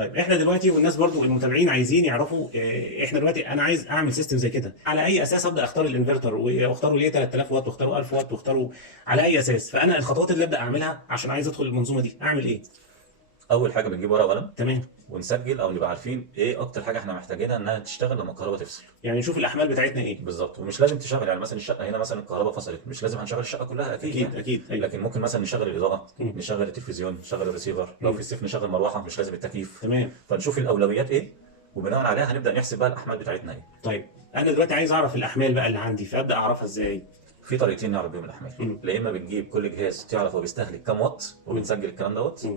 طيب احنا دلوقتي والناس برضو المتابعين عايزين يعرفوا، احنا دلوقتي انا عايز اعمل سيستم زي كده، على اي اساس ابدا اختار الانفرتر واختاره ليه 3000 واط واختاره 1000 واط واختاره على اي اساس؟ فانا الخطوات اللي ابدا اعملها عشان عايز ادخل المنظومه دي اعمل ايه؟ اول حاجه بنجيب ورقه وقلم تمام. ونسجل او نبقى عارفين ايه اكتر حاجه احنا محتاجينها انها تشتغل لما الكهرباء تفصل. يعني نشوف الاحمال بتاعتنا ايه. بالظبط. ومش لازم تشغل، يعني مثلا الشقه هنا مثلا الكهرباء فصلت، مش لازم هنشغل الشقه كلها اكيد اكيد يعني. اكيد أيوة. لكن ممكن مثلا نشغل الاضاءه، نشغل التلفزيون، نشغل الريسيفر، لو في الصيف نشغل مروحه، مش لازم التكييف. تمام. فنشوف الاولويات ايه وبناء عليها هنبدا نحسب بقى الاحمال بتاعتنا ايه. طيب انا دلوقتي عايز اعرف الاحمال بقى اللي عندي، فابدا اعرفها ازاي؟ في طريقتين نعرف بيهم الاحمال. لا اما بنجيب كل جهاز تعرف هو بيستهلك كام واط وبنسجل الكلام دوت،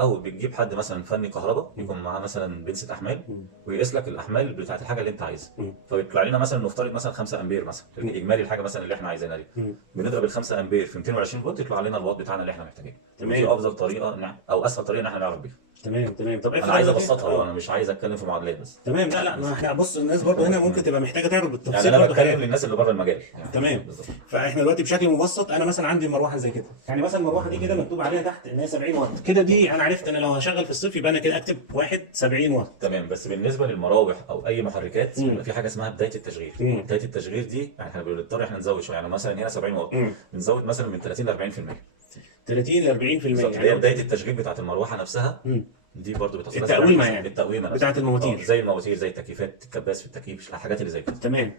او بتجيب حد مثلا فني كهرباء يكون معاه مثلا بنسة احمال ويقيس لك الاحمال بتاعت الحاجه اللي انت عايزها. فبيطلع لنا مثلا نفترض مثلا 5 امبير مثلا، اجمالي الحاجه مثلا اللي احنا عايزينها دي. بنضرب ال 5 امبير في 220 فولت يطلع لنا الواط بتاعنا اللي احنا محتاجينه. دي افضل طريقه او اسهل طريقه ان احنا نعرف بيها. تمام. طب انا عايز ابسطها وانا مش عايز اتكلم في معادلات بس. تمام. لا ما احنا بص، الناس برضو هنا ممكن تبقى محتاجه تعرف بالتفصيل. يعني انا برضو بتكلم للناس اللي بره المجال يعني. تمام. بالظبط. فاحنا دلوقتي بشكل مبسط انا مثلا عندي مروحه زي كده، يعني مثلا المروحه دي كده مكتوب عليها تحت ان هي 70 واط كده، دي انا عرفت انا لو هشغل في الصيف يبقى انا كده اكتب واحد 70 واط. تمام. بس بالنسبه للمراوح او اي محركات بيبقى في حاجه اسمها بدايه التشغيل. بدايه التشغيل دي يعني احنا بنضطر احنا نزود شويه، يعني مثلا هنا 70 واط بنزود مثلا من 30 ل 40%. 30 ل 40% بالظبط. اللي هي بدايه التشغيل بتاعت المروحه نفسها. دي برضه بتوصل التقويمه، يعني التقويمه بتاعت المواتير، زي المواتير، زي التكييفات، الكباس في التكييف، الحاجات اللي زي كده. تمام.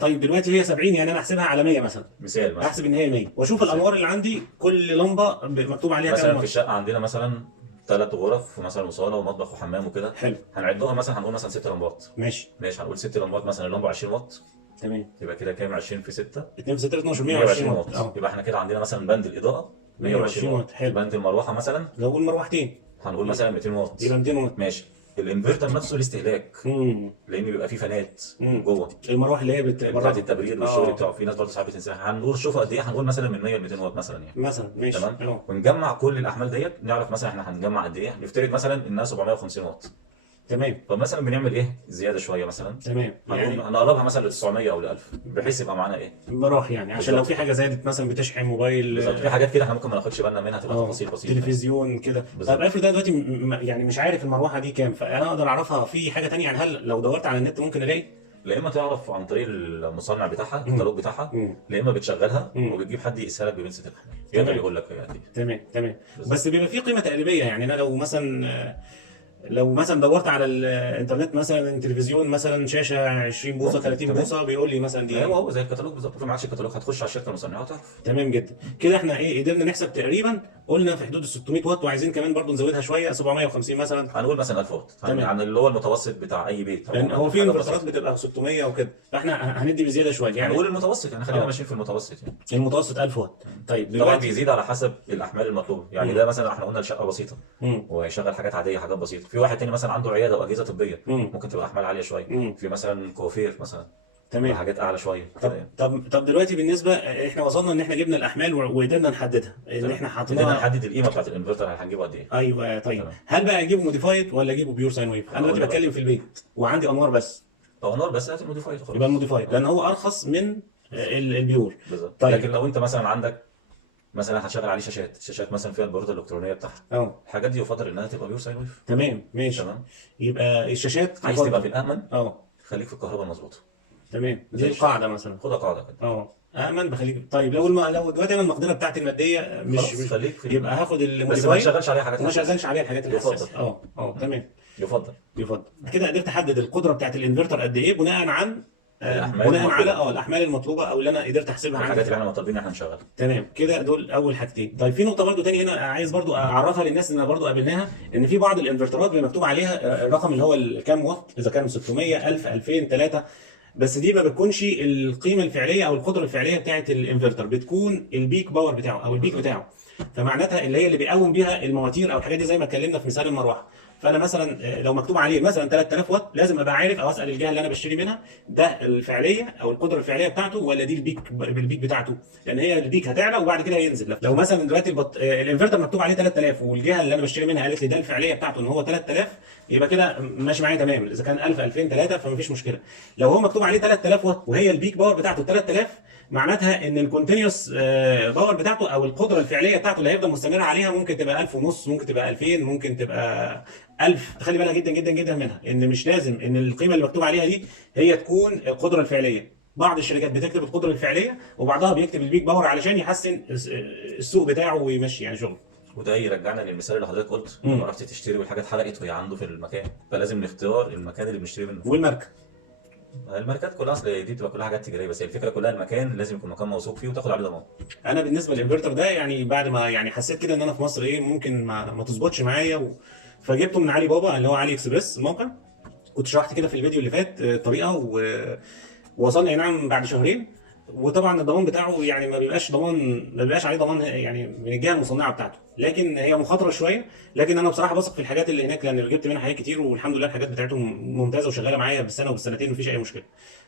طيب دلوقتي هي 70، يعني انا احسبها على 100 مثلا، مثال مثلا احسب ان هي 100 واشوف الانوار اللي عندي كل لمبه مكتوب عليها كام مثلا في الشقه عندنا مثلا 3 غرف مثلا وصاله ومطبخ وحمام وكده. حلو. هنعدهم مثلا، هنقول مثلا 6 لمبات. ماشي. هنقول 6 لمبات مثلا، اللمبه 20 واط. تمام. يبقى كده كام؟ 20 في 6 2 في 6 12 120 واط. واط. يبقى احنا كده عندنا مثلا بند الاضاءه 120 واط. حلو. بند المروحه مثلا لو قول مروحتين هنقول مثلا 200 واط. يبقى 200 واط. ماشي. الانفرتر نفسه الاستهلاك، لان بيبقى فيه فانات جوه المروحه اللي هي بتاعت التبريد والشغل بتاعه. في ناس برضه ساعات بتنساها. هنقول شوفوا قد ايه، هنقول مثلا من 100 ل 200 واط مثلا يعني. مثلا ماشي. تمام. ونجمع كل الاحمال ديت، نعرف مثلا احنا هنجمع قد ايه. نفترض مثلا انها 750 واط. تمام. طب مثلا بنعمل ايه زياده شويه مثلا؟ تمام. يعني هنقربها مثلا ل 900 او ل 1000 بحيث يبقى معانا ايه؟ مراوح يعني، عشان لو في حاجه زادت مثلا بتشحن موبايل. بالظبط. في حاجات كده احنا ممكن ما ناخدش بالنا منها، تبقى تفاصيل بسيطه. تلفزيون كده. طب افرض ده دلوقتي يعني مش عارف المروحه دي كام، فانا اقدر اعرفها في حاجه ثانيه؟ يعني هل لو دورت على النت ممكن الاقي؟ لا اما تعرف عن طريق المصنع بتاعها، الكتالوج بتاعها، لا اما بتشغلها وبتجيب حد يقيسها لك بمنسة الاحمال يقدر يقول لك هي قد ايه. تمام. بس بيبقى في قيمه تقريبيه، يعني انا لو مثلا دورت على الانترنت مثلا تلفزيون مثلا شاشه 20 بوصه 30 بوصه بيقول لي مثلا دي هو زي الكتالوج بالظبط. ما عادش الكتالوج، هتخش على الشركه المصنعه وتعرف. تمام جدا. كده احنا قدرنا نحسب تقريبا، قلنا في حدود ال 600 واط، وعايزين كمان برضو نزودها شويه 750 مثلا. هنقول مثلا 1000 واط عن اللي هو المتوسط بتاع اي بيت. لان هو في انفرترات بتبقى 600 وكده، فاحنا هندي بزياده شويه يعني. هنقول المتوسط يعني، خلينا ماشيين في المتوسط يعني. المتوسط 1000 واط. طيب دلوقتي طبعا بيزيد على حسب الاحمال المطلوبه يعني. ده مثلا احنا قلنا الشقه بسيطه وهيشغل حاجات عاديه، حاجات بسيطه. في واحد تاني مثلا عنده عياده واجهزه طبيه ممكن تبقى احمال عاليه شويه. في مثلا كوافير مثلا، تمام، حاجات اعلى شويه. طب دلوقتي بالنسبه احنا وصلنا ان احنا جبنا الاحمال وقدرنا نحددها، ان احنا حاطينها، قدرنا نحدد القيمه بتاعت الانفرتر هنجيبه قد ايه. ايوه. طيب هل بقى اجيبه موديفايد ولا اجيبه بيور ساين ويف؟ انا دلوقتي بتكلم في البيت وعندي انوار بس. انوار بس، هات الموديفايد خلاص. يبقى الموديفايد لان هو ارخص من البيور. بالظبط. طيب. لكن لو انت مثلا عندك مثلا هتشغل عليه شاشات مثلا فيها البورده الالكترونيه بتاعها، الحاجات دي يفضل انها تبقى بيور ساين ويف. تمام ماشي. تمام. يبقى الشاشات عايز تبقى في الامن، خليك في الكهرباء المظبوطه. تمام. دي القاعده مثلا، خدها قاعده كده. امن بخليك. طيب لو دلوقتي انا المقدره بتاعتي الماديه مش خليك في يبقى هاخد الموديفايد بس ما تشغلش عليها حاجات، ما شغلش عليها الحاجات اللي حساسه. تمام. يفضل كده قدرت احدد القدره بتاعت الانفرتر قد ايه بناء عن بناء على الاحمال المطلوبه او اللي انا قدرت احسبها عن الحاجات اللي احنا مطالبين احنا نشغلها. تمام كده. دول اول حاجتين. طيب في نقطه برضو تاني هنا عايز برضو اعرفها للناس، ان برضو قابلناها ان في بعض الانفرترات بيبقى مكتوب عليها الرقم اللي هو الكام واط، اذا كان 600 1000 2000 3، بس دي ما بتكونش القيمه الفعليه او القدره الفعليه بتاعه الانفرتر، بتكون البيك باور بتاعه او البيك بتاعه. فمعناتها اللي هي اللي بيقوم بيها المواتير او الحاجات دي، زي ما اتكلمنا في مثال المروحه. فانا مثلا لو مكتوب عليه مثلا 3000 واط لازم ابقى عارف او اسال الجهه اللي انا بشتري منها ده الفعليه او القدره الفعليه بتاعته ولا دي البيك بتاعته، لان هي البيك هتعلى وبعد كده هينزل. لو مثلا دلوقتي الانفرتر مكتوب عليه 3000 والجهه اللي انا بشتري منها قالت لي ده الفعليه بتاعته ان هو 3000، يبقى كده ماشي معايا تمام. اذا كان 1000 2000 3 فمفيش مشكله. لو هو مكتوب عليه 3000 واط وهي البيك باور بتاعته 3000، معناتها ان الكونتينيوس باور بتاعته او القدره الفعليه بتاعته اللي هيفضل مستمر عليها ممكن تبقى 1000 ونص، ممكن تبقى 2000، ممكن تبقى 1000. تخلي بالك جدا جدا جدا منها، ان مش لازم ان القيمه اللي مكتوب عليها دي هي تكون القدره الفعليه. بعض الشركات بتكتب القدره الفعليه وبعضها بيكتب البيك باور علشان يحسن السوق بتاعه ويمشي يعني شغله. وده يرجعنا للمثال اللي حضرتك قلت، لما رحت تشتري والحاجه اتحرقت وهي عنده في المكان، فلازم نختار المكان اللي بنشتري منه. والماركه. الماركات كلها اصل دي بتبقى كلها حاجات تجاريه، بس هي الفكره كلها المكان لازم يكون مكان موثوق فيه وتاخد عليه ضمان. انا بالنسبه للانفرتر ده يعني بعد ما يعني حسيت كده ان انا في مصر ايه ممكن ما تظبطش معايا فجبته من علي بابا اللي هو علي اكسبريس الموقع. كنت شرحت كده في الفيديو اللي فات الطريقه ووصلنا اي نعم بعد شهرين. وطبعا الضمان بتاعه يعني ما بيبقاش عليه ضمان يعني من الجهه المصنعه بتاعته، لكن هي مخاطره شويه. لكن انا بصراحه بثق في الحاجات اللي هناك لان جبت منها حاجات كتير والحمد لله الحاجات بتاعتهم ممتازه وشغاله معايا بالسنه وبالسنتين مفيش اي مشكله.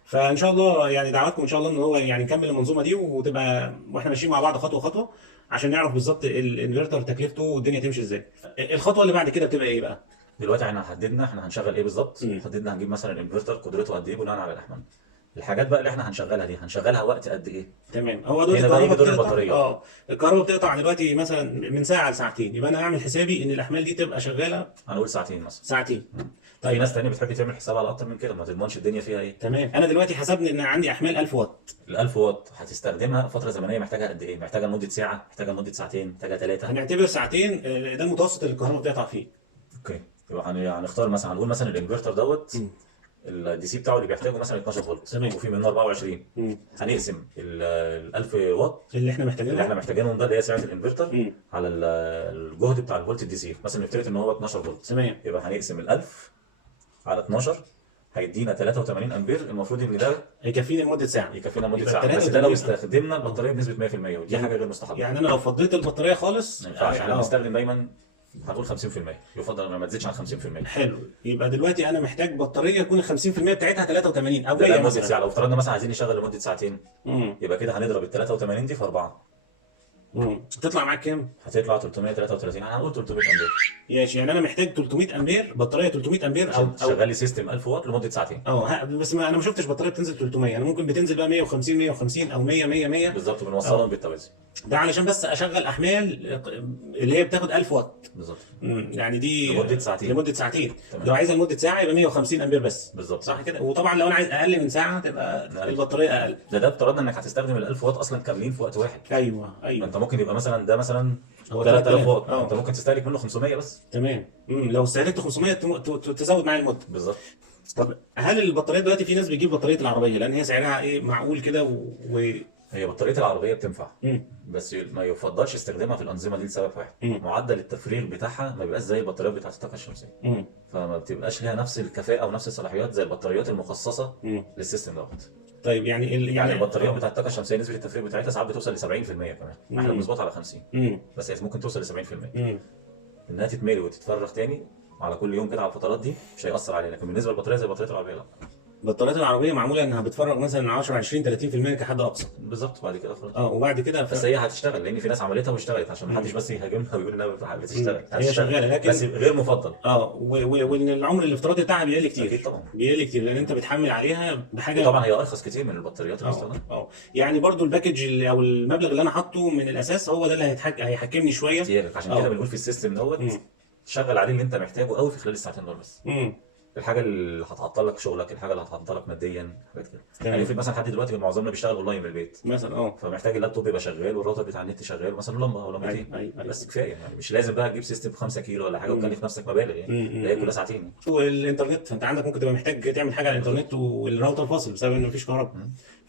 فان شاء الله يعني دعواتكم ان شاء الله ان هو يعني نكمل المنظومه دي واحنا ماشيين مع بعض خطوه خطوه عشان نعرف بالظبط الانفرتر تكلفته والدنيا تمشي ازاي. الخطوه اللي بعد كده بتبقى ايه بقى؟ دلوقتي احنا حددنا احنا هنشغل ايه بالظبط، حددنا هنجيب مثلا انفرتر قدرته قد ايه بناء على الاحمال. الحاجات بقى اللي احنا هنشغلها دي هنشغلها وقت قد ايه؟ تمام. هو دلوقتي هنا بقى يجي دور بتقطع البطاريه. الكهرباء بتقطع دلوقتي مثلا من ساعه لساعتين، يبقى انا اعمل حسابي ان الاحمال دي تبقى شغاله هنقول ساعتين مثلا. ساعتين. في ناس تانية بتحب تعمل حساب على اكتر من كده، ما تضمنش الدنيا فيها ايه. تمام. انا دلوقتي حسبني ان عندي احمال 1000 واط. ال 1000 واط هتستخدمها فتره زمنيه محتاجها قد ايه؟ محتاجها لمده ساعه، محتاجها لمده ساعتين، محتاجها 3. هنعتبر ساعتين، ده المتوسط اللي الكهرباء بتقطع فيه. اوكي. يبقى هنختار مثلا، هنقول مثلا الانفرتر دوت الدي سي بتاعه اللي بيحتاجه مثلا 12 فولت، تمام. وفي منه 24. هنقسم ال 1000 واط اللي احنا محتاجينهم ده اللي هي سعه الانفرتر على الجهد بتاع الفولت الدي سي، مثلا نفترض ان هو 12 فولت. تمام. يبقى هنقسم ال 1000 على 12 هيدينا 83 امبير. المفروض ان ده هيكفيني لمده ساعه. يكفينا لمده ساعه، بس ده لو استخدمنا البطاريه بنسبه 100%، ودي حاجه غير مستحبه. يعني انا لو فضيت البطاريه خالص ما ينفعش. احنا بنستخدم دايما هنقول 50%، يفضل ما تزيدش عن 50%. حلو. يبقى دلوقتي انا محتاج بطاريه يكون ال 50% بتاعتها 83 او 100 لمده مثلا. ساعه. لو افترضنا مثلا عايزين نشغل لمده ساعتين، يبقى كده هنضرب ال 83 دي في 4. هتطلع معاك كام؟ هتطلع 333. هنقول 300 امبير. ماشي. يعني انا محتاج 300 امبير بطاريه 300 امبير عشان تشغل لي سيستم 1000 واط لمده ساعتين. بس انا ما شفتش بطاريه بتنزل 300. انا ممكن بتنزل بقى 150 150 او 100 100 100 بالظبط. بنوصلهم بالتوازي. ده علشان بس اشغل احمال اللي هي بتاخد 1000 واط بالظبط. يعني دي لمده ساعتين. لو عايزها لمده ساعه يبقى 150 امبير بس. بالظبط. صح كده. وطبعا لو انا عايز اقل من ساعه تبقى البطاريه اقل. ده افترضنا انك هتستخدم ال 1000 واط اصلا كاملين في وقت واحد. ايوه. انت ممكن يبقى مثلا ده مثلا هو 3000 واط، انت ممكن تستهلك منه 500 بس. تمام. لو استهلكت 500 تزود معايا المده. بالظبط. طب هل البطاريات دلوقتي في ناس بتجيب بطاريه العربيه لان هي سعرها ايه معقول كده هي بطاريه العربيه بتنفع، بس ما يفضلش استخدامها في الانظمه دي لسبب واحد. معدل التفريغ بتاعها ما بيبقاش زي البطاريات بتاعت الطاقه الشمسيه. فما بتبقاش ليها نفس الكفاءه ونفس الصلاحيات زي البطاريات المخصصه للسيستم دوت. طيب يعني البطاريات بتاعت الطاقه الشمسيه نسبه التفريغ بتاعتها ساعات بتوصل ل 70% كمان. احنا بنظبطها على 50. بس هي ممكن توصل ل 70%. انها تتملي وتتفرغ تاني على كل يوم كده على الفترات دي مش هيأثر علينا. لكن بالنسبه للبطاريه زي بطاريه العربيه لا. البطاريات العربيه معموله انها بتفرغ مثلا 10 20 30% كحد اقصى. بالظبط. بعد كده خلاص. وبعد كده بس هي هتشتغل لان في ناس عملتها واشتغلت، عشان ما حدش بس يهاجمها ويقول انها بتشتغل. هي شغاله لكن بس غير مفضل. وان العمر الافتراضي بتاعها بيقل كتير. اكيد طبعا بيقل كتير لان انت بتحمل عليها بحاجه. طبعا هي ارخص كتير من البطاريات المستخدمه. يعني برضو الباكج او المبلغ اللي انا حاطه من الاساس هو ده اللي هيحكمني شويه. عشان كده بنقول في السيستم دوت تشغل عليه اللي انت محتاجه قوي في خلال الساعتين دول بس. الحاجه اللي هتعطل لك شغلك، الحاجه اللي هتعطل لك ماديا، حاجات كده. يعني في مثلا حد دلوقتي معظمنا بيشتغل اونلاين من البيت مثلا فمحتاج اللابتوب يبقى شغال والراوتر بتاع النت شغال مثلا لمبه او لمبتين. بس كفايه يعني مش لازم بقى تجيب سيستم ب 5 كيلو ولا حاجه وتكلف نفسك مبالغ يعني. هي كلها ساعتين. والانترنت فانت عندك ممكن تبقى محتاج تعمل حاجه على الانترنت والراوتر فاصل بسبب ان مفيش كهرباء.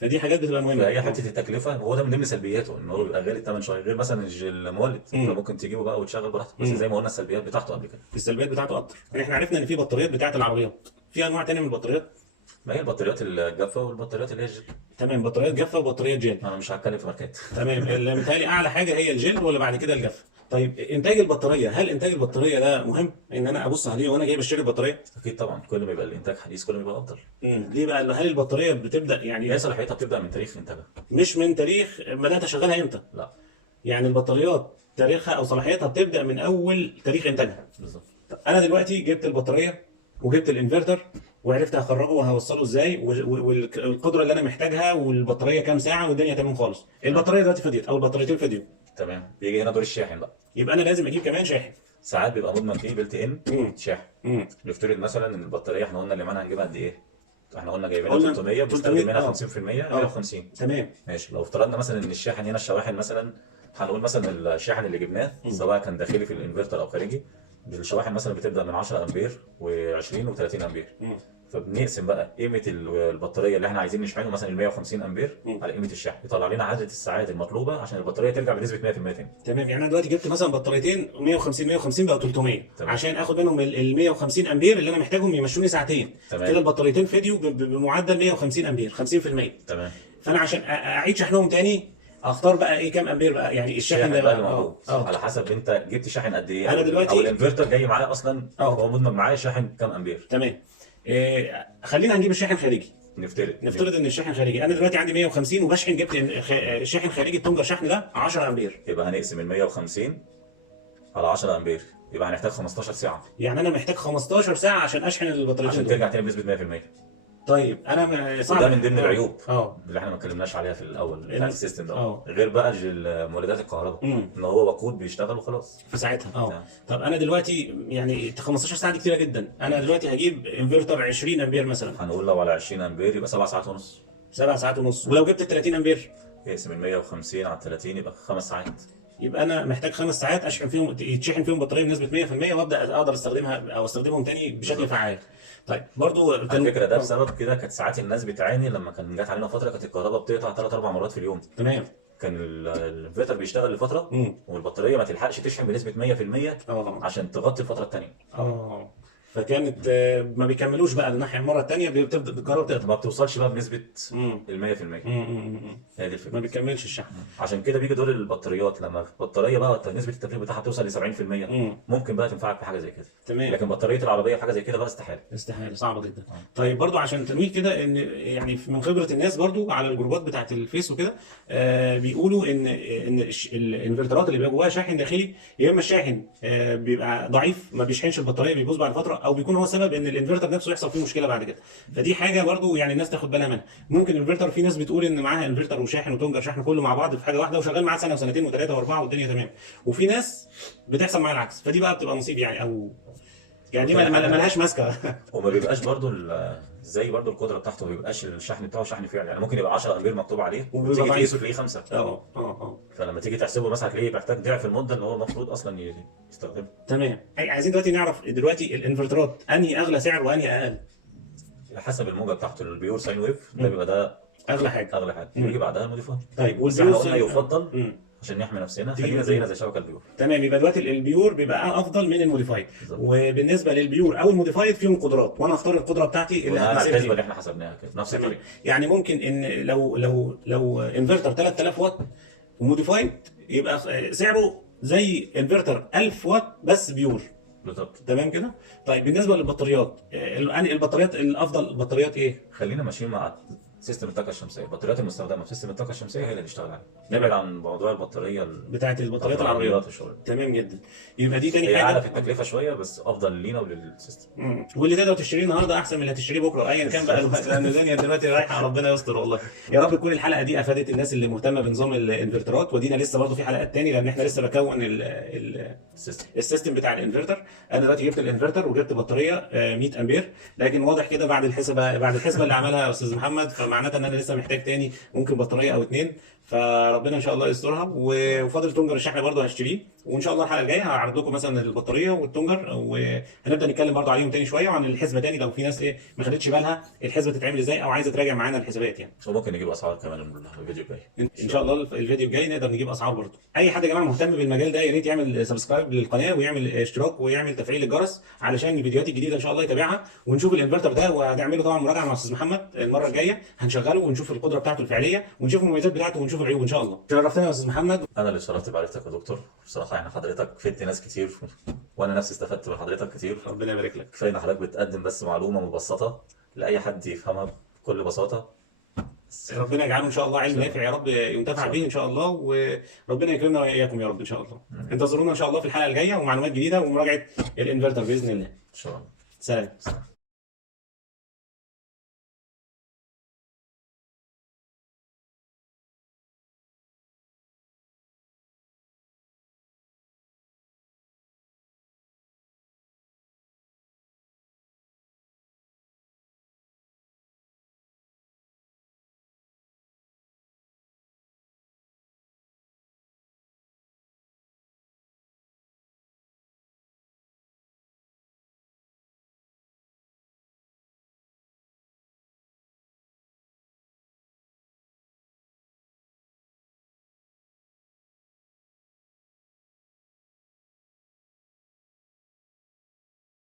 فدي حاجات بتبقى مهمه. فهي حته التكلفه هو ده من ضمن سلبياته ان هو بيبقى غالي الثمن شويه، غير مثلا المولد فممكن تجيبه بقى وتشغل براحتك. بس زي ما قلنا السلبيات بتاعته قبل كده. السلبيات بتاعته اكتر. احنا عرفنا ان في بطاريات بتاعه العربيات، في انواع ثانيه من البطاريات. ما هي البطاريات الجافه والبطاريات اللي هي الجل. تمام. بطاريات جافه وبطاريات جل. انا مش هتكلم في ماركات. تمام. اللي متهيألي اعلى حاجه هي الجل ولا بعد كده الجافه. طيب انتاج البطاريه، هل انتاج البطاريه ده مهم ان انا ابص عليه وانا جاي بشتري البطاريه؟ اكيد طبعا. كل ما يبقى الانتاج حديث كل ما يبقى افضل. ليه بقى؟ هل البطاريه بتبدا يعني هي صلاحيتها بتبدا من تاريخ انتاجها مش من تاريخ بدات اشغلها امتى؟ لا. يعني البطاريات تاريخها او صلاحيتها بتبدا من اول تاريخ انتاجها. بالظبط. انا دلوقتي جبت البطاريه وجبت الانفرتر وعرفت هخرجه وهوصله ازاي والقدره اللي انا محتاجها والبطاريه كام ساعه والدنيا تمام خالص. البطاريه دلوقتي فضيت او البطاريتين فضيوا، تمام. بيجي هنا دور الشاحن بقى. يبقى انا لازم اجيب كمان شاحن. ساعات بيبقى مضمن فيه بيلت ان مم. شاحن. نفترض مثلا ان البطاريه احنا قلنا اللي معانا هنجيبها قد ايه؟ احنا قلنا جايبينها قلنا 300 بتستخدم 300 منها 50% 150. تمام. ماشي. لو افترضنا مثلا ان الشاحن هنا الشواحن مثلا، هنقول مثلا الشاحن اللي جبناه سواء كان داخلي في الانفرتر او خارجي، الشواحن مثلا بتبدا من 10 امبير و20 و30 امبير. فبنقسم بقى قيمه البطاريه اللي احنا عايزين نشحنه مثلا ال 150 امبير على قيمه الشحن، يطلع لنا عدد الساعات المطلوبه عشان البطاريه ترجع بنسبه 100% تاني. تمام. يعني انا دلوقتي جبت مثلا بطاريتين 150 بقى 300 تمام. عشان اخد منهم ال 150 امبير اللي انا محتاجهم يمشوني ساعتين. تمام. كده البطاريتين فيديو بمعدل 150 امبير 50%. تمام. فانا عشان اعيد شحنهم تاني اختار بقى ايه كام امبير بقى، يعني الشاحن ده بقى بقى موجود على حسب انت جبت شاحن قد ايه، انا دلوقتي او الانفرتر جاي معايا اصلا هو مدمج معايا شاحن كام امبير. تمام. خلينا نجيب الشاحن خارجي. نفترض ان الشاحن خارجي، انا دلوقتي عندي 150 وبشحن، جبت شاحن خارجي التونجر شحن ده 10 امبير. يبقى هنقسم ال 150 على 10 امبير، يبقى هنحتاج 15 ساعه. يعني انا محتاج 15 ساعه عشان اشحن البطاريتين عشان ترجع تاني بنسبه 100%. طيب انا صعب. ده من ضمن العيوب اللي احنا ما اتكلمناش عليها في الاول بتاع السيستم ده. غير بقى مولدات الكهرباء ان هو وقود بيشتغل وخلاص في ساعتها. طب انا دلوقتي يعني 15 ساعه دي كتيره جدا، انا دلوقتي هجيب انفرتر 20 امبير مثلا. هنقول لو على 20 امبير يبقى 7 ساعات ونص. 7 ساعات ونص. ولو جبت 30 امبير اقسم ال 150 على 30 يبقى 5 ساعات. يبقى انا محتاج 5 ساعات اشحن فيهم، يتشحن فيهم بطاريه بنسبه 100% وابدا اقدر استخدمها او استخدمهم تاني بشكل فعال. طيب برضو على فكره ده بسبب كده كانت ساعات الناس بتعاني لما كان جات علينا فتره كانت الكهرباء بتقطع 3 4 مرات في اليوم. تمام. كان الانفرتر بيشتغل لفتره والبطاريه ما تلحقش تشحن بنسبه 100% عشان تغطي الفتره الثانيه. فكانت ما بيكملوش بقى الناحيه المره الثانيه بتبدا الكهرباء تقطع، ما بتوصلش بقى بنسبه ال 100%. هي دي الفكره، ما بيكملش الشحن. عشان كده بيجي دور البطاريات لما البطاريه بقى نسبه التفريغ بتاعها توصل ل 70% ممكن بقى تنفعك في حاجه زي كده. تمام. لكن بطاريه العربيه في حاجه زي كده بقى استحاله صعبه جدا. طيب برضو عشان تنويه كده ان يعني من خبره الناس برضو على الجروبات بتاعه الفيس وكده بيقولوا ان الانفرترات اللي بيبقى جواها شاحن داخلي يا اما الشاحن بيبقى ضعيف ما بيشحنش البطاريه بيبوظ بعد فتره، او بيكون هو السبب ان الانفرتر نفسه يحصل فيه مشكله بعد كده. فدي حاجه برضو يعني الناس تاخد بالها منها. ممكن الانفرتر في ناس بتقول ان معاها انفرتر وشاحن وتونجر شحن كله مع بعض في حاجه واحده وشغال معاه سنه وسنتين وثلاثه واربعه والدنيا تمام، وفي ناس بتحصل معاها العكس، فدي بقى بتبقى نصيب يعني، او يعني دي مالهاش ماسكه. وما بيبقاش برضو زي برضو القدره بتاعته ما بيبقاش الشحن بتاعه شحن فعلي، يعني ممكن يبقى 10 امبير مكتوب عليه وتيجي تقيسه تلاقيه 5. فلما تيجي تحسبه مثلا هتلاقيه محتاج ضعف المده اللي هو المفروض اصلا يستخدمها. تمام. عايزين دلوقتي نعرف دلوقتي الانفرترات انهي اغلى سعر وانهي اقل؟ حسب الموجه بتاعته. البيور ساين ويف ده بيبقى ده اغلى حاجه يجي بعدها الموديفاي. طيب والبيور قلنا يفضل عشان نحمي نفسنا خلينا زينا زي شبكه البيور. تمام. يبقى دلوقتي البيور بيبقى افضل من الموديفايد، وبالنسبه للبيور او الموديفايد فيهم قدرات وانا اختار القدره بتاعتي اللي هتناسبني اللي احنا حسبناها كده نفس الطريقه. يعني ممكن ان لو انفرتر 3000 واط وموديفايد يبقى سعره زي انفرتر 1000 واط بس بيور. بالظبط. تمام كده. طيب بالنسبه للبطاريات البطاريات الافضل بطاريات ايه؟ خلينا ماشيين مع سيستم الطاقه الشمسيه. البطاريات المستخدمه في سيستم الطاقه الشمسيه هي اللي نشتغل عليها. نبعد عن موضوع البطاريه بتاعه البطاريات العربيات والشغل. تمام جدا. يبقى دي تاني حاجه. هي اعلى في التكلفه شويه بس افضل لينا وللسيستم. واللي تقدر تشتريه النهارده احسن من اللي هتشتريه بكره ايا كان بقى لان الدنيا دلوقتي رايحه ربنا يستر والله. يا رب تكون الحلقه دي افادت الناس اللي مهتمه بنظام الانفرترات، ودينا لسه برضه في حلقات تاني لان احنا لسه بكون السيستم بتاع الانفرتر. انا دلوقتي جبت الانفرتر وجبت بطاريه 100 امبير، لكن واضح كده بعد الحسبه اللي عملها استاذ محمد فمعناتها ان انا لسه محتاج تاني ممكن بطاريه او 2، فربنا ان شاء الله يسترها. وفاضل تونجر الشحن برضه هشتريه، وان شاء الله الحلقه الجايه هعرض لكم مثلا البطاريه والتونجر، وهنبدا نتكلم برضه عليهم تاني شويه وعن الحسبه تاني لو في ناس ما خدتش بالها الحسبه تتعمل ازاي او عايزه تراجع معانا الحسابات يعني. وممكن نجيب اسعار كمان الفيديو الجاي ان شاء الله. الفيديو الجاي نقدر نجيب اسعار برضه. اي حد يا جماعه مهتم بالمجال ده يا ريت يعمل سبسكرايب للقناه ويعمل اشتراك ويعمل تفعيل الجرس علشان الفيديوهات الجديده ان شاء الله يتابعها، ونشوف الانفرتر ده وهنعمله طبعا مراجعه مع استاذ محمد المره الجايه، هنشغله ونشوف القدره بتاعته الفعليه ونشوف المميزات بتاعته ونشوف العيوب ان شاء الله. شرفتنا يا استاذ محمد. انا اللي شرفت بعرفتك يا دكتور بصراحه، يعني حضرتك فدت ناس كتير وانا نفسي استفدت من حضرتك كتير. ربنا يبارك لك. كفايه ان حضرتك بتقدم بس معلومه مبسطه لاي حد يفهمها بكل بساطه. ربنا يجعله ان شاء الله علم نافع يا رب ينتفع به ان شاء الله، وربنا يكرمنا واياكم يا رب ان شاء الله. انتظرونا ان شاء الله في الحلقه الجايه ومعلومات جديده ومراجعه الانفرتر باذن الله. ان شاء الله. سلام.